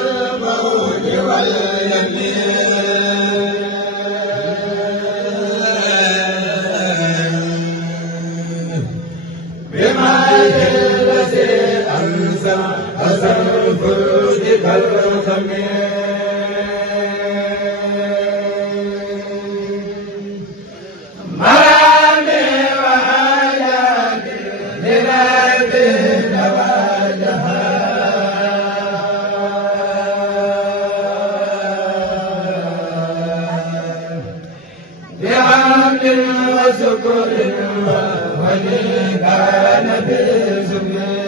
الموت واليمين بما الذي أنزل الفرد كالخمير وشكر وجه كان بزمن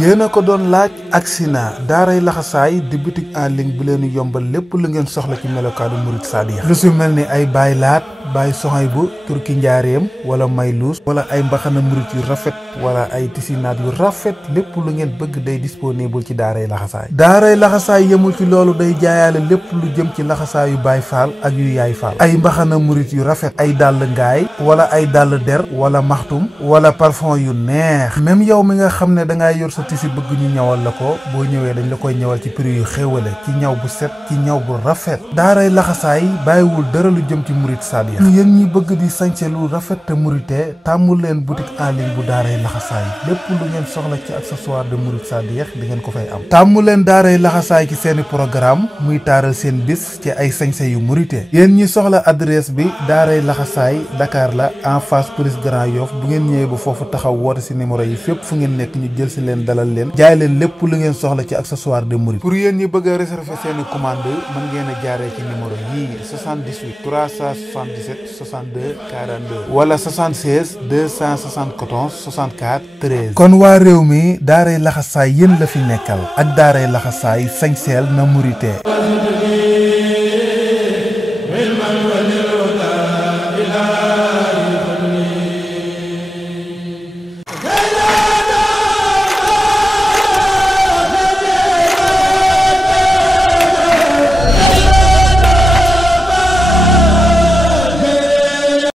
yéen a ko doon laaj Axina daaray laxasaay di boutique en ligne bu leen yombal lépp lu ngeen soxla ci melokaanu murid saadix lu si mel ni ay baay laat baay soxay bu turki njaareem wala mayluus wala ay mbaxana murid yu rafet wala ay tisinaat yu rafet lépp lu ngeen bëgg day disponible ci daaray laxasaay yemul ci loolu day jaayaale lépp lu jëm ci laxasaay yu baay faal ak yu yaay faal ay mbaxana murid yu rafet ay dàll ngaay wala ay dàll der wala maxtum wala parfum yu neex même yow mi nga xam ne dangaa yor sa tisi bëgg ñu ñawal la ko boo ñëwee dañ la koy ñawal ci prix yu xéwale ci ñaw bu set ci ñaw bu rafet daaray laxasaay bàyyiwul dara lu jëm ci murid saadiya yéen ñi bëgg di sañse lu rafet te murite tàmmul leen boutique en ligne bu daaray laxasaay lépp lu ngeen soxla ci accessoire de murid saadiya di ngeen ko fay am tàmmu leen daaray laxasaay ci seeni programme muy taaral seen bis ci ay sañse yu murite yéen ñi soxla adresse bi daaray laxasaay Dakar la en face police Grand Yoff bu ngeen ñëwee ba foofu taxaw woote si numéro yi fépp fu ngeen nekk ñu jël si leen dalal leen jaay leen lépp lu ngeen soxla ci accessoire de mouride pour yéen ñi bëgg a réserver seeni commande mën ngeen a jaaree ci numéro yii 78 377 62 42 wala 76 274 64 13 kon waa réew mi daaray laxasaay yéen la fi nekkal ak daaray laxasaay sañseel na murite